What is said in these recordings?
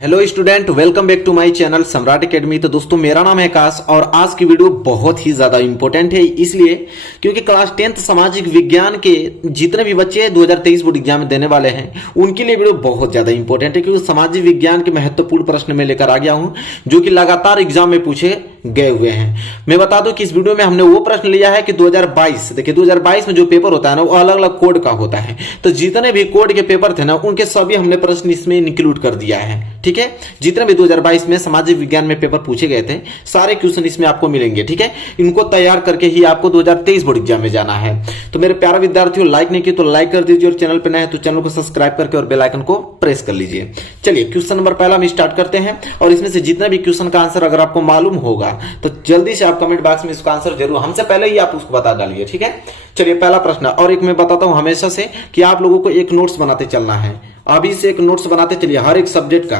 Hello student, welcome back to my channel Samrat academy. तो दोस्तों, मेरा नाम है आकाश और आज की वीडियो बहुत ही ज्यादा इंपॉर्टेंट है, इसलिए क्योंकि क्लास 10th सामाजिक विज्ञान के जितने भी बच्चे 2023 बोर्ड एग्जाम में देने वाले हैं उनके लिए वीडियो बहुत ज्यादा इंपॉर्टेंट है, क्योंकि सामाजिक विज्ञान के महत्वपूर्ण प्रश्न में लेकर आ गया हूं जो कि लगातार एग्जाम में पूछे गए हुए हैं। मैं बता दूं कि इस वीडियो में हमने वो प्रश्न लिया है कि 2022, देखिए 2022 में जो पेपर होता है ना वो अलग अलग कोड का होता है, तो जितने भी कोड के पेपर थे ना उनके सभी हमने प्रश्न इसमें इंक्लूड कर दिया है। ठीक है, जितने भी 2022 में सामाजिक विज्ञान में पेपर पूछे गए थे सारे क्वेश्चन इसमें आपको मिलेंगे। ठीक है, इनको तैयार करके ही आपको 2023 बोर्ड एग्जाम में जाना है। तो मेरे प्यारे विद्यार्थियों, लाइक नहीं किया तो लाइक कर दीजिए और चैनल पर नए हैं तो चैनल को सब्सक्राइब करके और बेल आइकन को प्रेस कर लीजिए। चलिए क्वेश्चन नंबर पहला हम स्टार्ट करते हैं और इसमें से जितने भी क्वेश्चन का आंसर अगर आपको मालूम होगा तो जल्दी से आप कमेंट बॉक्स में इसका आंसर जरूर हमसे पहले ही आप उसको बता डालिए। ठीक है, चलिए पहला प्रश्न। और एक मैं बताता हूं हमेशा से कि आप लोगों को एक नोट्स बनाते चलना है। अभी से एक नोट्स बनाते चलिए हर एक सब्जेक्ट का।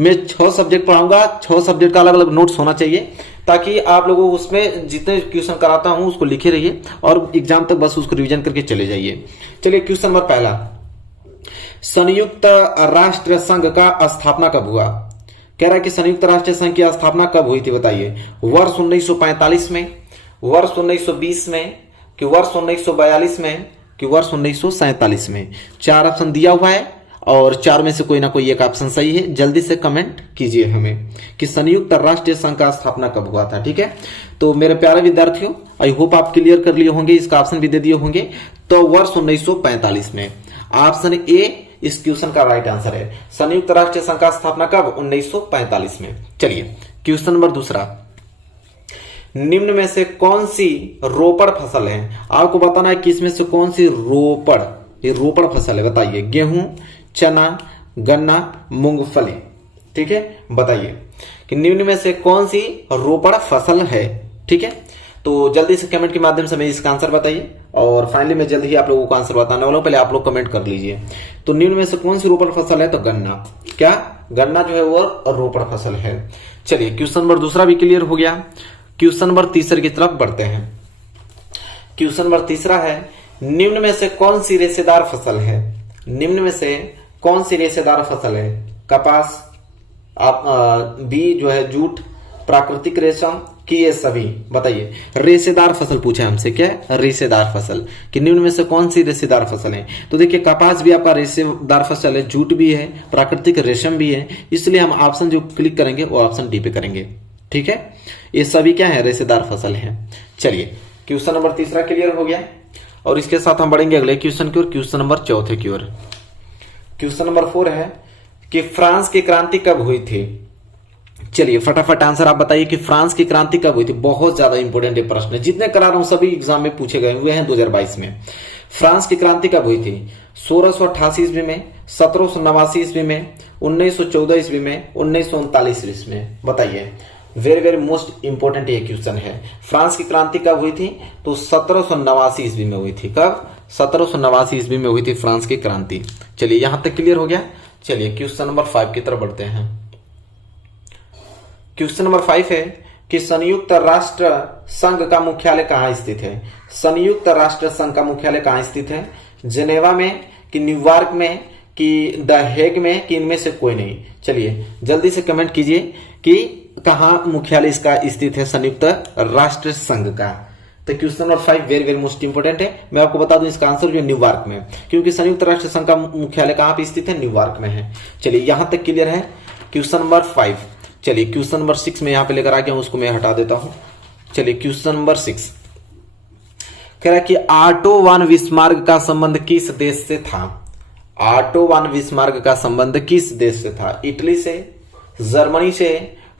मैं 6 सब्जेक्ट पढ़ाऊंगा, 6 सब्जेक्ट का अलग अलग नोट्स होना चाहिए ताकि आप लोगों को उसमें जितने क्वेश्चन कराता हूं उसको लिखे रहिए और एग्जाम तक बस उसको रिवीजन करके चले जाइए। चलिए क्वेश्चन नंबर पहला, संयुक्त राष्ट्र संघ का स्थापना कब हुआ? कह रहा है कि संयुक्त राष्ट्र संघ की स्थापना कब हुई थी, बताइए। वर्ष 1945 में, वर्ष 1920 में, कि वर्ष 1942 में, कि वर्ष 1947 में। 4 ऑप्शन दिया हुआ है और 4 में से कोई ना कोई एक ऑप्शन सही है। जल्दी से कमेंट कीजिए हमें कि संयुक्त राष्ट्र संघ का स्थापना कब हुआ था। ठीक है, तो मेरे प्यारे विद्यार्थियों, आई होप आप क्लियर कर लिए होंगे, इसका ऑप्शन भी दे दिए होंगे। तो वर्ष 1945 में ऑप्शन ए इस क्वेश्चन का राइट आंसर है। संयुक्त राष्ट्र संघ का स्थापना कब? 1945 में। चलिए क्वेश्चन नंबर दूसरा, निम्न में से कौन सी रोपड़ फसल है? आपको बताना है कि इसमें से कौन सी रोपड़, ये रोपड़ फसल है, बताइए। गेहूं, चना, गन्ना, मूंगफली। ठीक है, बताइए कि निम्न में से कौन सी रोपड़ फसल है। ठीक है, तो जल्दी से कमेंट के माध्यम से हमें इसका आंसर बताइए और फाइनली मैं जल्दी ही आप लोगों को आंसर बताने वाला हूं, पहले आप लोग कमेंट कर लीजिए। तो निम्न में से कौन सी रोपड़ फसल है? तो गन्ना। क्या गन्ना जो है वो रोपड़ फसल है। चलिए क्वेश्चन नंबर दूसरा भी क्लियर हो गया। क्वेश्चन नंबर तीसरे की तरफ बढ़ते हैं। क्वेश्चन नंबर तीसरा है, निम्न में से कौन सी रेशेदार फसल है? निम्न में से कौन सी रेशेदार फसल है? कपास, आप बी जो है जूट, प्राकृतिक रेशम, कि ये सभी? बताइए। रेशेदार फसल पूछे हमसे, क्या रेशेदार फसल, कि निम्न में से कौन सी रेशेदार फसल है? तो देखिए कपास भी आपका रेशेदार फसल है, जूट भी है, प्राकृतिक रेशम भी है, इसलिए हम ऑप्शन जो क्लिक करेंगे वो ऑप्शन डी पे करेंगे। ठीक है, ये सभी क्या है? रेशेदार फसल है। चलिए क्वेश्चन नंबर तीसरा क्लियर हो गया और इसके साथ हम बढ़ेंगे अगले क्वेश्चन की ओर, क्वेश्चन नंबर चौथे की ओर। क्वेश्चन नंबर 4 है कि फ्रांस की क्रांति कब हुई थी? चलिए फटाफट आंसर आप बताइए कि फ्रांस की क्रांति कब हुई थी। बहुत ज्यादा इंपॉर्टेंट है प्रश्न, जितने करा रहा हूं सभी एग्जाम में पूछे गए हुए हैं 2022 में। फ्रांस की क्रांति कब हुई थी? 1688 ईस्वी में, 1789 ईस्वी में, 1914 ईस्वी में, 1939 ईस्वी में? बताइए। वेरी वेरी मोस्ट इंपोर्टेंट ये क्वेश्चन है। फ्रांस की क्रांति कब हुई थी? तो 1789 ईस्वी में हुई थी। कब? 1789 ईस्वी में हुई थी फ्रांस की क्रांति। चलिए यहां तक क्लियर हो गया। चलिए क्वेश्चन नंबर 5 की तरफ बढ़ते हैं। क्वेश्चन नंबर 5 है कि संयुक्त राष्ट्र संघ का मुख्यालय कहां स्थित है? संयुक्त राष्ट्र संघ का मुख्यालय कहां स्थित है? जेनेवा में, कि न्यूयॉर्क में, कि द हेग में, कि इनमें से कोई नहीं? चलिए जल्दी से कमेंट कीजिए कि कहां मुख्यालय इसका स्थित है संयुक्त राष्ट्र संघ का। तो question number 5 very very most important है। मैं आपको बता दूं इसका आंसर जो है न्यूयॉर्क में, क्योंकि संयुक्त राष्ट्र संघ का मुख्यालय कहां पे स्थित है? न्यूयॉर्क में है। चलिए यहां तक क्लियर है क्वेश्चन नंबर 5। चलिए क्वेश्चन नंबर 6 में यहां पे लेकर आ गया हूं, उसको मैं हटा देता हूं। चलिए क्वेश्चन नंबर 6 कह रहा है कि ऑटो वन बिस्मार्क का संबंध किस देश से था? ऑटो वन बिस्मार्क का संबंध किस देश से था? इटली से, जर्मनी से,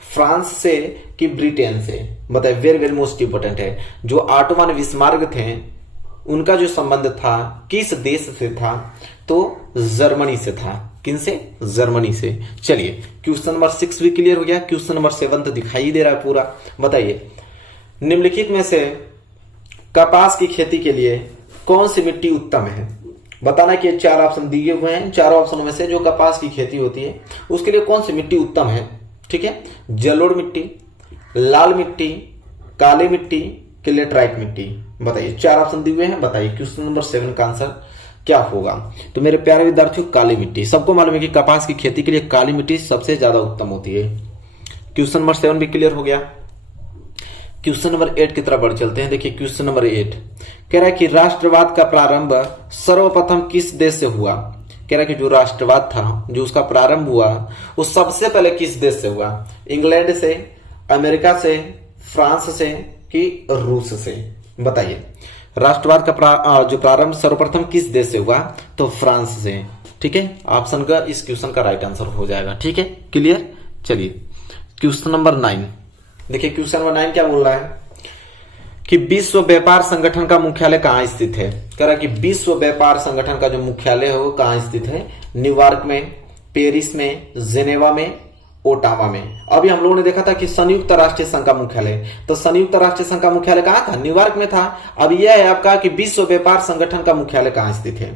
फ्रांस से, कि ब्रिटेन से? बताइए। वेरी वेरी मोस्ट इंपोर्टेंट है। जो ऑटो वन बिस्मार्क थे उनका जो संबंध था किस देश से था? तो जर्मनी से था। किनसे? जर्मनी से। चलिए क्वेश्चन नंबर 6 भी क्लियर हो गया। क्वेश्चन नंबर 7 तो दिखाई दे रहा है पूरा। बताइए निम्नलिखित में से कपास की खेती के लिए कौन सी मिट्टी उत्तम है? बताना कि 4 ऑप्शन दिए हुए हैं, चारों ऑप्शनों में से जो कपास की खेती होती है उसके लिए कौन सी मिट्टी उत्तम है? ठीक है, जलोढ़ मिट्टी, लाल मिट्टी, काली मिट्टी, कि लेटराइट मिट्टी? बताइए। 4 ऑप्शन दिए हुए हैं, बताइए क्वेश्चन नंबर 7 का आंसर। क्या होगा? तो मेरे प्यारे विद्यार्थियों, काली मिट्टी। सबको मालूम है कि कपास की खेती के लिए काली मिट्टी सबसे ज्यादा उत्तम होती है। क्वेश्चन नंबर 7 भी क्लियर हो गया। क्वेश्चन नंबर 8 की तरफ बढ़ चलते हैं। देखिए क्वेश्चन नंबर 8 कह रहा है कि राष्ट्रवाद का प्रारंभ सर्वप्रथम किस देश से हुआ? कह रहा है कि जो राष्ट्रवाद था, जो उसका प्रारंभ हुआ, वो सबसे पहले किस देश से हुआ? इंग्लैंड से, अमेरिका से, फ्रांस से कि रूस से? बताइए। राष्ट्रवाद का जो प्रारंभ सर्वप्रथम किस देश से हुआ? तो फ्रांस से। ठीक है, ऑप्शन का इस क्वेश्चन का राइट आंसर हो जाएगा। ठीक है, क्लियर। चलिए क्वेश्चन नंबर 9 देखिए। क्वेश्चन नंबर 9 क्या बोल रहा है कि विश्व व्यापार संगठन का मुख्यालय कहां स्थित है? कह रहा है कि विश्व व्यापार संगठन का जो मुख्यालय है वो कहां स्थित है? न्यूयॉर्क में, पेरिस में, जेनेवा में, ओटावा में। अभी हम लोगों ने देखा था कि संयुक्त राष्ट्र संघ का मुख्यालय, तो संयुक्त राष्ट्र संघ का मुख्यालय कहां था? न्यूयॉर्क में था। अब यह है आपका कि विश्व व्यापार संगठन का मुख्यालय कहां स्थित है?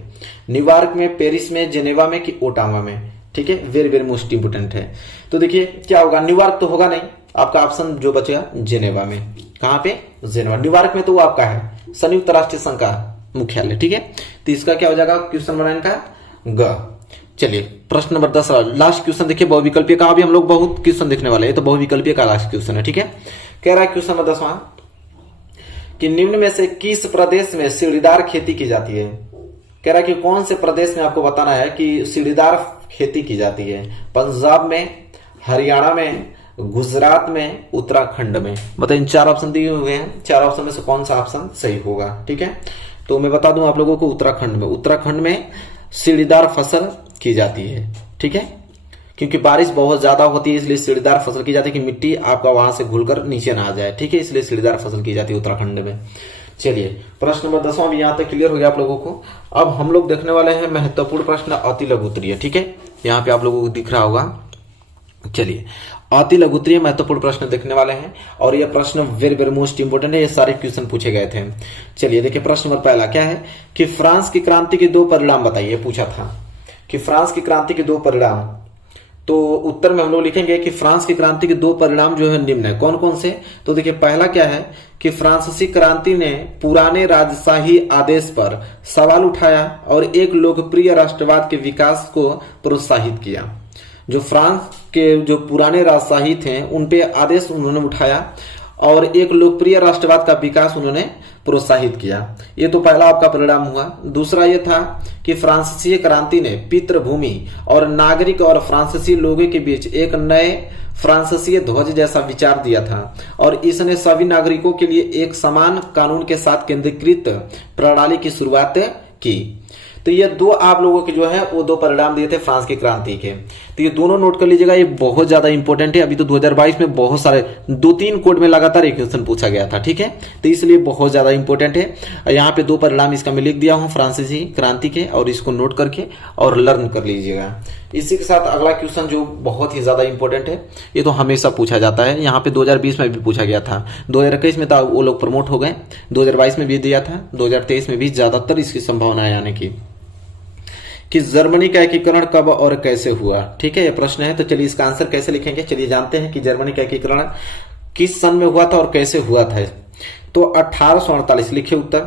न्यूयॉर्क में, पेरिस में, जेनेवा में कि ओटावा में? ठीक है, वेरी वेरी मोस्ट इंपोर्टेंट है। तो देखिए क्या होगा, न्यूयॉर्क तो होगा नहीं, आपका ऑप्शन जो बचेगा जेनेवा में। कहां पे? जेनेवा। न्यूयॉर्क में तो वो आपका है संयुक्त राष्ट्र संघ का मुख्यालय। ठीक है, तो इसका क्या हो जाएगा क्वेश्चन नंबर 9 का ग। चलिए प्रश्न नंबर 10 लास्ट क्वेश्चन देखिए, बहुविकल्पीय का। अभी हम लोग बहुत क्वेश्चन देखने वाले हैं, तो बहुविकल्पीय का लास्ट क्वेश्चन है। ठीक है, कह रहा है क्वेश्चन नंबर 10वां कि निम्न में से किस प्रदेश में सीढ़ीदार खेती की जाती है? कह रहा है कि कौन से प्रदेश में आपको बताना है कि सीढ़ीदार खेती की जाती है? पंजाब में, हरियाणा में, गुजरात में, उत्तराखंड में? बताइए, इन 4 ऑप्शन दिए हुए हैं, 4 ऑप्शन में से कौन सा ऑप्शन सही होगा? ठीक है, तो मैं बता दूं आप लोगों को, उत्तराखंड में। उत्तराखंड में सीढ़ीदार फसल की जाती है। ठीक है, क्योंकि बारिश बहुत ज्यादा होती है, इसलिए सीढ़ीदार फसल की जाती है कि मिट्टी आपका वहां से घुलकर नीचे ना आ जाए। ठीक है, इसलिए सीढ़ीदार फसल की जाती है उत्तराखंड में। चलिए प्रश्न नंबर 10वां भी यहां तक क्लियर हो गया आप लोगों को। अब हम लोग देखने वाले हैं महत्वपूर्ण प्रश्न, अति लघु उत्तरीय। ठीक है, यहाँ पे आप लोगों को दिख रहा होगा। चलिए अति लघु उत्तरीय महत्वपूर्ण प्रश्न देखने वाले हैं, और ये प्रश्न वेरी वेरी मोस्ट इंपोर्टेंट है, ये सारे क्वेश्चन पूछे गए थे। चलिए देखिए प्रश्न नंबर पहला क्या है कि फ्रांस की क्रांति के 2 परिणाम बताइए, पूछा था कि फ्रांस की क्रांति के 2 परिणाम। तो उत्तर में हम लोग लिखेंगे कि फ्रांस की क्रांति के 2 परिणाम जो है निम्न है। कौन कौन से? तो देखिए पहला क्या है कि फ्रांसीसी क्रांति ने पुराने राजशाही आदेश पर सवाल उठाया और एक लोकप्रिय राष्ट्रवाद के विकास को प्रोत्साहित किया। जो फ्रांस के जो पुराने राजशाही थे उन पे आदेश उन्होंने उठाया और एक लोकप्रिय राष्ट्रवाद का विकास उन्होंने प्रोत्साहित किया। ये तो पहला आपका परिणाम हुआ। दूसरा ये था कि फ्रांसीसी क्रांति ने पितृभूमि और नागरिक और फ्रांसीसी लोगों के बीच एक नए फ्रांसीसी ध्वज जैसा विचार दिया था, और इसने सभी नागरिकों के लिए एक समान कानून के साथ केंद्रीकृत प्रणाली की शुरुआत की। तो ये 2 आप लोगों के जो है वो 2 परिणाम दिए थे फ्रांस की क्रांति के। तो ये दोनों नोट कर लीजिएगा, ये बहुत ज्यादा इंपॉर्टेंट है। अभी तो 2022 में बहुत सारे 2-3 कोड में लगातार एक क्वेश्चन पूछा गया था। ठीक है, तो इसलिए बहुत ज्यादा इंपॉर्टेंट है। यहाँ पे 2 परिणाम इसका मैं लिख दिया हूँ फ्रांसीसी क्रांति के, और इसको नोट करके और लर्न कर लीजिएगा। इसी के साथ अगला क्वेश्चन जो बहुत ही ज्यादा इंपॉर्टेंट है, ये तो हमेशा पूछा जाता है। यहाँ पे 2020 में भी पूछा गया था, 2021 में तो वो लोग प्रमोट हो गए, 2022 में भी दिया था, 2023 में भी ज्यादातर इसकी संभावना है आने की, कि जर्मनी का एकीकरण कब और कैसे हुआ। ठीक है, ये प्रश्न है। तो चलिए इसका आंसर कैसे लिखेंगे, चलिए जानते हैं कि जर्मनी का एकीकरण किस सन में हुआ था और कैसे हुआ था। तो 1848 लिखिए उत्तर,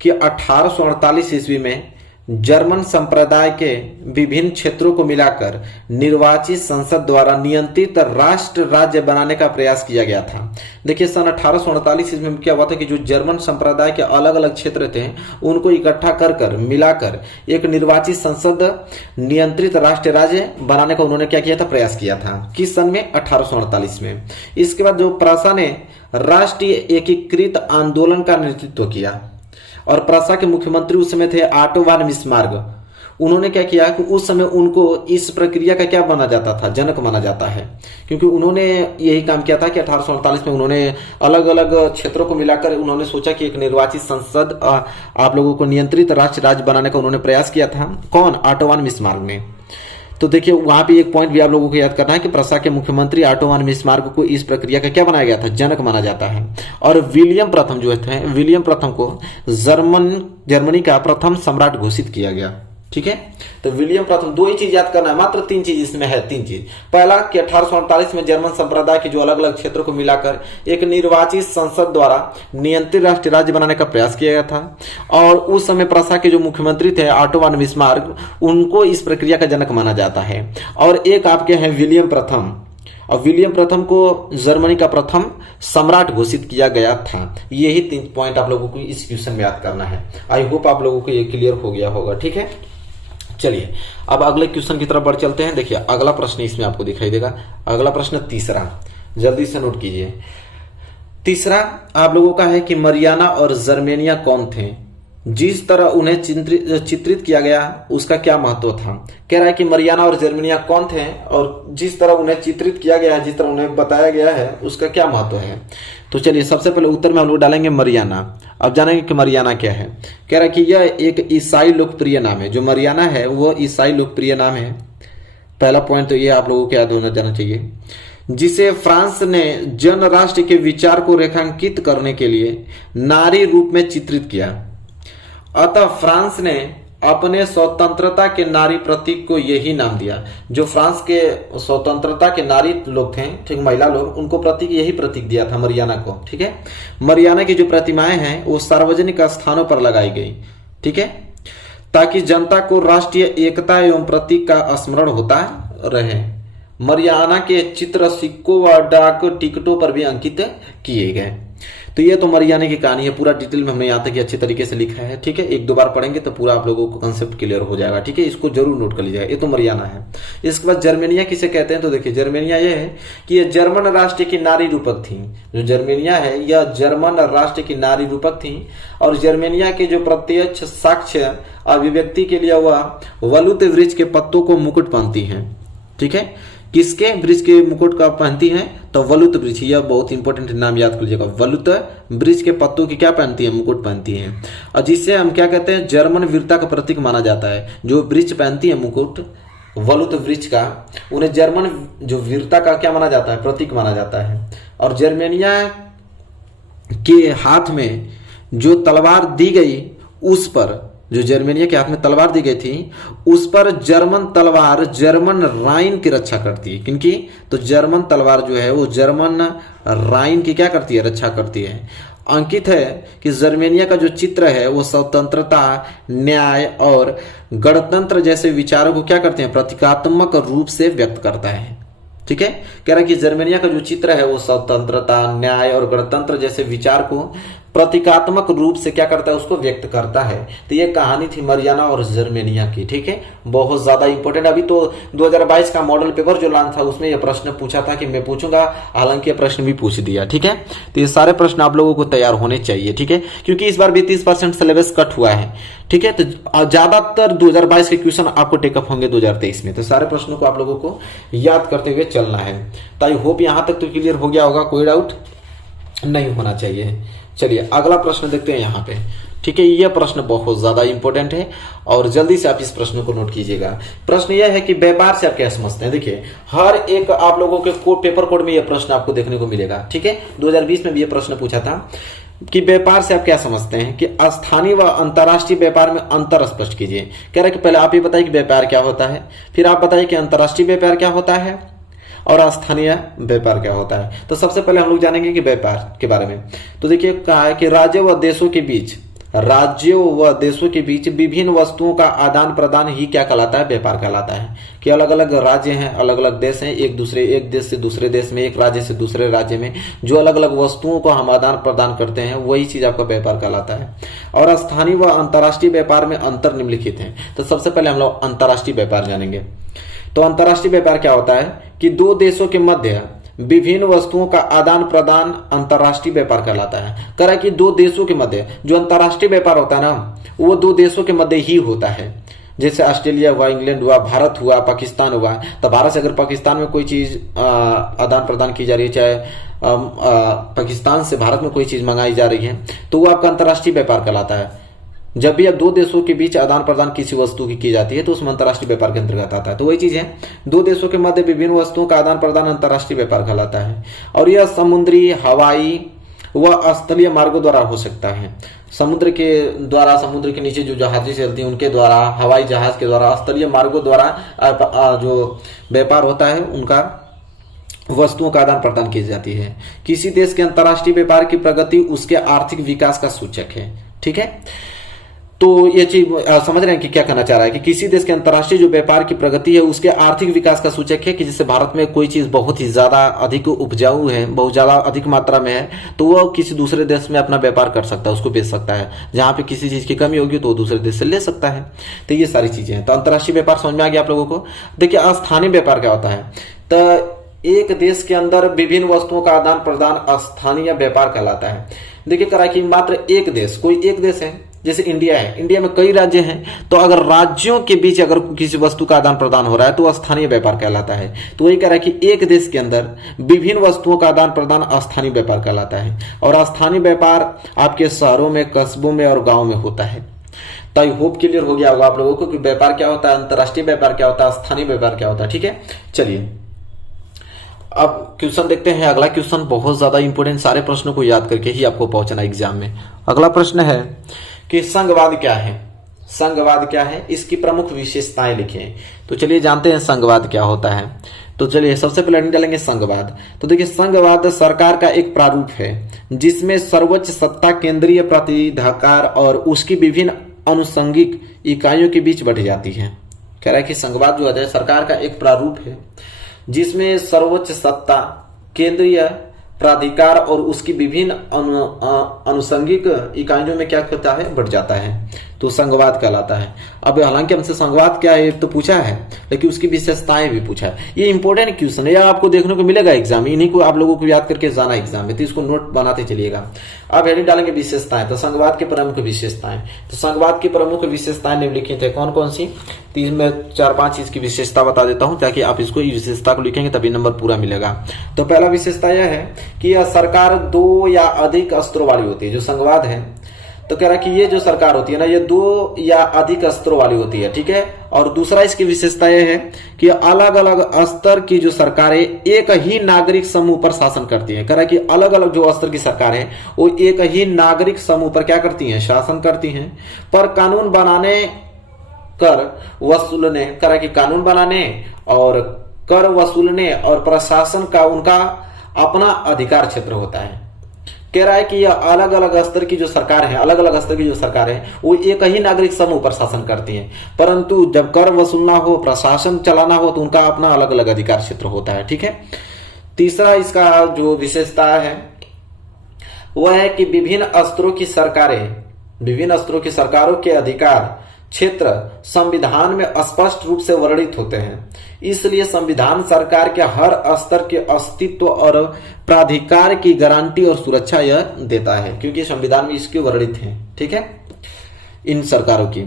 कि 1848 ईस्वी में जर्मन संप्रदाय के विभिन्न क्षेत्रों को मिलाकर निर्वाचित संसद द्वारा नियंत्रित राष्ट्र राज्य बनाने का प्रयास किया गया था। देखिए सन 1848 ईस्वी में क्या हुआ था कि जो जर्मन संप्रदाय के अलग अलग क्षेत्र थे उनको इकट्ठा कर मिलाकर एक निर्वाचित संसद नियंत्रित राष्ट्र राज्य बनाने का उन्होंने क्या किया था, प्रयास किया था। किस सन में? 1848 में। इसके बाद जो प्रासा ने राष्ट्रीय एकीकृत आंदोलन का नेतृत्व किया, और प्रासा के मुख्यमंत्री उस समय थे ऑटो वान बिस्मार्क। उन्होंने क्या किया कि उस समय उनको इस प्रक्रिया का क्या माना जाता था, जनक माना जाता है, क्योंकि उन्होंने यही काम किया था कि 1848 में उन्होंने अलग अलग क्षेत्रों को मिलाकर उन्होंने सोचा कि एक निर्वाचित संसद आप लोगों को नियंत्रित राष्ट्र राज्य बनाने का उन्होंने प्रयास किया था। कौन? ऑटो वान बिस्मार्क ने। तो देखिए वहां पे एक पॉइंट भी आप लोगों को याद करना है कि प्रासा के मुख्यमंत्री ऑटो वान बिस्मार्क को इस प्रक्रिया का क्या बनाया गया था, जनक माना जाता है। और विलियम प्रथम जो थे, विलियम प्रथम को जर्मनी का प्रथम सम्राट घोषित किया गया। ठीक है। तो विलियम प्रथम, दो ही चीज याद करना है, मात्र तीन चीज इसमें है, तीन चीज। पहला कि 1848 में जर्मन संप्रदाय के जो अलग अलग क्षेत्रों को मिलाकर एक निर्वाचित संसद द्वारा नियंत्रित राष्ट्रीय राज्य बनाने का प्रयास किया गया था, और उस समय प्रसा के जो मुख्यमंत्री थे ऑटो वन बिस्मार्क, उनको इस प्रक्रिया का जनक माना जाता है। और एक आपके हैं विलियम प्रथम, और विलियम प्रथम को जर्मनी का प्रथम सम्राट घोषित किया गया था। यही तीन पॉइंट आप लोगों को इस क्वेश्चन में याद करना है। आई होप आप लोगों को ये क्लियर हो गया होगा, ठीक है। चलिए अब अगले क्वेश्चन की तरफ बढ़ चलते हैं। देखिए अगला प्रश्न इसमें आपको दिखाई देगा। अगला प्रश्न तीसरा, जल्दी से नोट कीजिए। तीसरा आप लोगों का है कि मरियाना और जर्मेनिया कौन थे, जिस तरह उन्हें चित्रित किया गया उसका क्या महत्व था। कह रहा है कि मरियाना और जर्मेनिया कौन थे और जिस तरह उन्हें चित्रित किया गया है, जिस तरह उन्हें बताया गया है, उसका क्या महत्व है। तो चलिए सबसे पहले उत्तर में हम लोग डालेंगे मरियाना। अब जानेंगे कि मरियाना क्या है। कह रहा है कि यह एक ईसाई लोकप्रिय नाम है। जो मरियाना है वो ईसाई लोकप्रिय नाम है। पहला पॉइंट तो ये आप लोगों को याद होना जाना चाहिए, जिसे फ्रांस ने जन राष्ट्र के विचार को रेखांकित करने के लिए नारी रूप में चित्रित किया। अतः फ्रांस ने अपने स्वतंत्रता के नारी प्रतीक को यही नाम दिया। जो फ्रांस के स्वतंत्रता के नारी लोग थे, ठीक, महिला लोग, उनको प्रतीक यही प्रतीक दिया था मरियाना को, ठीक है। मरियाना की जो प्रतिमाएं हैं वो सार्वजनिक स्थानों पर लगाई गई, ठीक है, ताकि जनता को राष्ट्रीय एकता एवं प्रतीक का स्मरण होता रहे। मरियाना के चित्र सिक्कों व डाक टिकटों पर भी अंकित किए गए। तो ये तो मरियाना की कहानी है। पूरा डिटेल में हमने यहाँ तक अच्छे तरीके से लिखा है, ठीक है। एक दो बार पढ़ेंगे तो पूरा आप लोगों को कंसेप्ट क्लियर हो जाएगा, ठीक है। इसको जरूर नोट कर लीजिएगा। ये तो मरियाना है। इसके बाद जर्मेनिया किसे कहते हैं, तो देखिए जर्मेनिया ये है कि ये जर्मन राष्ट्र की नारी रूपक थी। जो जर्मेनिया है यह जर्मन राष्ट्र की नारी रूपक थी, और जर्मेनिया के जो प्रत्यक्ष साक्ष्य अभिव्यक्ति के लिए वह वलुत वृक्ष के पत्तों को मुकुट पहनती है, ठीक है। किसके वृक्ष के मुकुट का पहनती है, तो वलुत वृक्ष। यह बहुत इंपॉर्टेंट नाम याद कर लीजिएगा। वलुत वृक्ष के पत्तों की क्या पहनती है, मुकुट पहनती है, और जिससे हम क्या कहते हैं, जर्मन वीरता का प्रतीक माना जाता है। जो वृक्ष पहनती है मुकुट वलुत वृक्ष का, उन्हें जर्मन जो वीरता का क्या माना जाता है, प्रतीक माना जाता है। और जर्मेनिया के हाथ में जो तलवार दी गई, उस पर, जो जर्मेनिया के हाथ में तलवार दी गई थी, उस पर जर्मन तलवार जर्मन राइन की रक्षा करती है। किनकी, तो जर्मन तलवार जो है वो जर्मन राइन की क्या करती है, रक्षा करती है। अंकित है कि जर्मेनिया का जो चित्र है वो स्वतंत्रता, न्याय और गणतंत्र जैसे विचारों को क्या करते हैं, प्रतीकात्मक रूप से व्यक्त करता है, ठीक है। कह रहा है कि जर्मेनिया का जो चित्र है वो स्वतंत्रता, न्याय और गणतंत्र जैसे विचार को प्रतीकात्मक रूप से क्या करता है, उसको व्यक्त करता है। तो ये कहानी थी मरियाना और जर्मेनिया की, ठीक है। बहुत ज्यादा इंपॉर्टेंट। अभी तो 2022 का मॉडल पेपर जो लॉन्च था उसमें यह प्रश्न पूछा था कि मैं पूछूंगा, हालांकि ये प्रश्न भी पूछ दिया, ठीक है। तो ये सारे प्रश्न आप लोगों को तैयार होने चाहिए, ठीक है, क्योंकि इस बार भी 30% सिलेबस कट हुआ है, ठीक है। तो ज्यादातर 2022 के क्वेश्चन आपको टेकअप होंगे 2023 में। तो सारे प्रश्नों को आप लोगों को याद करते हुए चलना है। तो आई होप यहां तक तो क्लियर हो गया होगा, कोई डाउट नहीं होना चाहिए। चलिए अगला प्रश्न देखते हैं यहाँ पे, ठीक है। यह प्रश्न बहुत ज्यादा इंपॉर्टेंट है और जल्दी से आप इस प्रश्न को नोट कीजिएगा। प्रश्न यह है कि व्यापार से आप क्या समझते हैं। देखिए हर एक आप लोगों के पेपर कोड में यह प्रश्न आपको देखने को मिलेगा, ठीक है। 2020 में भी यह प्रश्न पूछा था कि व्यापार से आप क्या समझते हैं, कि स्थानीय व अंतर्राष्ट्रीय व्यापार में अंतर स्पष्ट कीजिए। कह रहे हैं कि पहले आप ये बताइए कि व्यापार क्या होता है, फिर आप बताइए कि अंतर्राष्ट्रीय व्यापार क्या होता है और स्थानीय व्यापार क्या होता है। तो सबसे पहले हम लोग जानेंगे कि व्यापार के बारे में। तो देखिए कहा है कि राज्यों व देशों के बीच विभिन्न वस्तुओं का आदान प्रदान ही क्या कहलाता है, व्यापार कहलाता है। कि अलग अलग राज्य हैं, अलग अलग देश हैं, एक देश से दूसरे देश में, एक राज्य से दूसरे राज्य में जो अलग अलग वस्तुओं को हम आदान प्रदान करते हैं, वही चीज आपका व्यापार कहलाता है। और स्थानीय व अंतर्राष्ट्रीय व्यापार में अंतर निम्नलिखित है। तो सबसे पहले हम लोग अंतर्राष्ट्रीय व्यापार जानेंगे। तो अंतर्राष्ट्रीय व्यापार क्या होता है, कि दो देशों के मध्य विभिन्न वस्तुओं का आदान प्रदान अंतर्राष्ट्रीय व्यापार कहलाता है। कह रहा है कि दो देशों के मध्य जो अंतर्राष्ट्रीय व्यापार होता है ना, वो दो देशों के मध्य ही होता है। जैसे ऑस्ट्रेलिया हुआ, इंग्लैंड हुआ, भारत हुआ, पाकिस्तान हुआ। तो भारत से अगर पाकिस्तान में कोई चीज आदान प्रदान की जा रही है, चाहे पाकिस्तान से भारत में कोई चीज मंगाई जा रही है, तो वो आपका अंतर्राष्ट्रीय व्यापार कहलाता है। जब भी अब दो देशों के बीच आदान प्रदान किसी वस्तु की जाती है तो उसमें अंतर्राष्ट्रीय व्यापार के अंतर्गत आता है। तो वही चीज है, दो देशों के मध्य विभिन्न वस्तुओं का आदान प्रदान अंतर्राष्ट्रीय व्यापार कहलाता है। और यह समुद्री, हवाई वह स्थलीय मार्गों द्वारा हो सकता है। समुद्र के द्वारा, समुद्र के नीचे जो जहाजें चलती हैं उनके द्वारा, हवाई जहाज के द्वारा, स्थलीय मार्गों द्वारा जो व्यापार होता है उनका वस्तुओं का आदान प्रदान की जाती है। किसी देश के अंतर्राष्ट्रीय व्यापार की प्रगति उसके आर्थिक विकास का सूचक है। ठीक है, तो ये चीज समझ रहे हैं कि क्या कहना चाह रहा है कि किसी देश के अंतर्राष्ट्रीय जो व्यापार की प्रगति है उसके आर्थिक विकास का सूचक है। कि जैसे भारत में कोई चीज बहुत ही ज्यादा अधिक उपजाऊ है, बहुत ज्यादा अधिक मात्रा में है, तो वह किसी दूसरे देश में अपना व्यापार कर सकता है, उसको बेच सकता है। जहां पे किसी चीज की कमी होगी तो वो दूसरे देश से ले सकता है। तो ये सारी चीजें हैं। तो अंतर्राष्ट्रीय व्यापार समझ में आ गया आप लोगों को। देखिए अस्थानीय व्यापार क्या होता है, तो एक देश के अंदर विभिन्न वस्तुओं का आदान प्रदान स्थानीय व्यापार कहलाता है। देखिए करा कि मात्र एक देश, कोई एक देश है, जैसे इंडिया है, इंडिया में कई राज्य हैं, तो अगर राज्यों के बीच अगर किसी वस्तु का आदान प्रदान हो रहा है तो वह स्थानीय व्यापार कहलाता है। तो वही कह रहा है कि एक देश के अंदर विभिन्न वस्तुओं का आदान प्रदान स्थानीय व्यापार कहलाता है। और स्थानीय व्यापार आपके शहरों में, कस्बों में और गाँव में होता है। तो आई होप क्लियर हो गया होगा आप लोगों को कि व्यापार क्या होता है, अंतर्राष्ट्रीय व्यापार क्या होता है, स्थानीय व्यापार क्या होता है। ठीक है, चलिए अब क्वेश्चन देखते हैं। अगला क्वेश्चन बहुत ज्यादा इंपॉर्टेंट, सारे प्रश्नों को याद करके ही आपको पहुंचना एग्जाम में। अगला प्रश्न है कि संघवाद क्या है। संघवाद क्या है, इसकी प्रमुख विशेषताएं लिखें। तो चलिए जानते हैं संघवाद क्या होता है। तो चलिए सबसे पहले डालेंगे संघवाद। तो देखिए संघवाद सरकार का एक प्रारूप है जिसमें सर्वोच्च सत्ता केंद्रीय प्राधिकार और उसकी विभिन्न अनुषंगिक इकाइयों के बीच बढ़ जाती है। कह रहा है कि संघवाद जो है सरकार का एक प्रारूप है जिसमें सर्वोच्च सत्ता केंद्रीय प्राधिकार और उसकी विभिन्न अनुषंगिक इकाइयों में क्या करता है, बढ़ जाता है, तो संघवाद कहलाता है। अब हालांकि हमसे संघवाद क्या है तो पूछा है, लेकिन उसकी विशेषताएं भी पूछा है। ये इंपॉर्टेंट क्वेश्चन है, यह आपको देखने को मिलेगा एग्जाम में, इन्हीं को आप लोगों को याद करके जाना एग्जाम में, तो इसको नोट बनाते चलिएगा। अब हेडिंग डालेंगे विशेषताएं। तो संघवाद की प्रमुख विशेषताएं, तो संघवाद की प्रमुख विशेषताएं निम्नलिखित है। कौन कौन सी, तीन में 4-5 चीज की विशेषता बता देता हूं ताकि आप इसको विशेषता को लिखेंगे तभी नंबर पूरा मिलेगा। तो पहला विशेषता यह है कि यह सरकार 2 या अधिक अस्त्रों वाली होती है। जो संघवाद है तो कह रहा है कि ये जो सरकार होती है ना, ये 2 या अधिक अस्त्रों वाली होती है। ठीक है, और दूसरा इसकी विशेषता यह है कि अलग अलग स्तर की जो सरकारें एक ही नागरिक समूह पर शासन करती है। कह रहा है कि अलग अलग जो स्तर की सरकार है वो एक ही नागरिक समूह पर क्या करती है, शासन करती हैं। पर कानून बनाने, कर वसूलने, कह रहा है कि कानून बनाने और कर वसूलने और प्रशासन का उनका अपना अधिकार क्षेत्र होता है। कह रहा है कि यह अलग अलग स्तर की जो सरकार है, अलग अलग स्तर की जो सरकार है वो एक ही नागरिक समूह पर शासन करती हैं, परंतु जब कर वसूलना हो, प्रशासन चलाना हो तो उनका अपना अलग अलग अधिकार क्षेत्र होता है। ठीक है, तीसरा इसका जो विशेषता है वह है कि विभिन्न स्तरों की सरकारों के अधिकार क्षेत्र संविधान में स्पष्ट रूप से वर्णित होते हैं। इसलिए संविधान सरकार के हर स्तर के अस्तित्व और प्राधिकार की गारंटी और सुरक्षा यह देता है, क्योंकि संविधान में इसके वर्णित हैं। ठीक है, इन सरकारों की।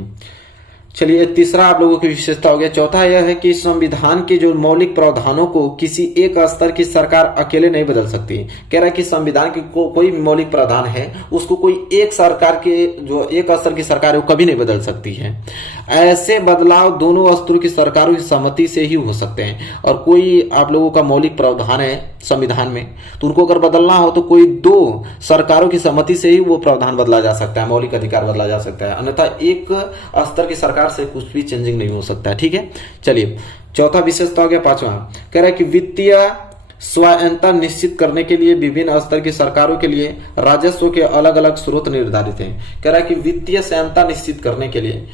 चलिए तीसरा आप लोगों की विशेषता हो गया। चौथा यह है कि संविधान के जो मौलिक प्रावधानों को किसी एक स्तर की सरकार अकेले नहीं बदल सकती। कह रहा है कि संविधान की कोई मौलिक प्रावधान है उसको कोई एक सरकार के जो एक स्तर की सरकार है वो कभी नहीं बदल सकती है। ऐसे बदलाव दोनों स्तरों की सरकारों की सहमति से ही हो सकते हैं। और कोई आप लोगों का मौलिक प्रावधान है संविधान में तो उनको अगर बदलना हो तो कोई 2 सरकारों की सहमति से ही वो प्रावधान बदला जा सकता है, मौलिक अधिकार बदला जा सकता है, अन्यथा एक स्तर की सरकार से कुछ भी चेंजिंग नहीं हो सकता है। ठीक है, चलिए चौथा विशेषता हो गया। पांचवा कह रहा है कि वित्तीय स्वायत्तता निश्चित करने के लिए विभिन्न स्तर की सरकारों के लिए राजस्व के अलग अलग स्रोत निर्धारित हैं। कह रहा है कि वित्तीय स्वायत्तता निश्चित करने के लिए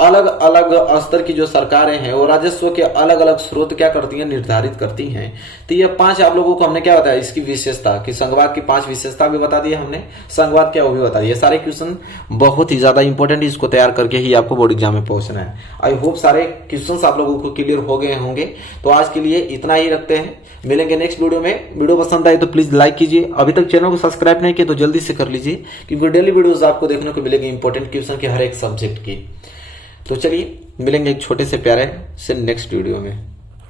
अलग अलग स्तर की जो सरकारें हैं वो राजस्व के अलग अलग स्रोत क्या करती हैं, निर्धारित करती हैं। तो ये 5 आप लोगों को हमने क्या बताया, इसकी विशेषता कि संघवाद की 5 विशेषता भी बता दी हमने, संघवाद क्या वो भी बता दिया। सारे क्वेश्चन बहुत ही ज्यादा इंपॉर्टेंट, इसको तैयार करके ही आपको बोर्ड एग्जाम में पहुंचना है। आई होप सारे क्वेश्चन आप लोगों को क्लियर हो गए होंगे। तो आज के लिए इतना ही रखते हैं, मिलेंगे नेक्स्ट वीडियो में। वीडियो पसंद आए तो प्लीज लाइक कीजिए, अभी तक चैनल को सब्सक्राइब नहीं किया तो जल्दी से कर लीजिए, क्योंकि डेली वीडियोस आपको देखने को मिलेगी इंपॉर्टेंट क्वेश्चन के हर एक सब्जेक्ट की। तो चलिए मिलेंगे एक छोटे से प्यारे से नेक्स्ट वीडियो में।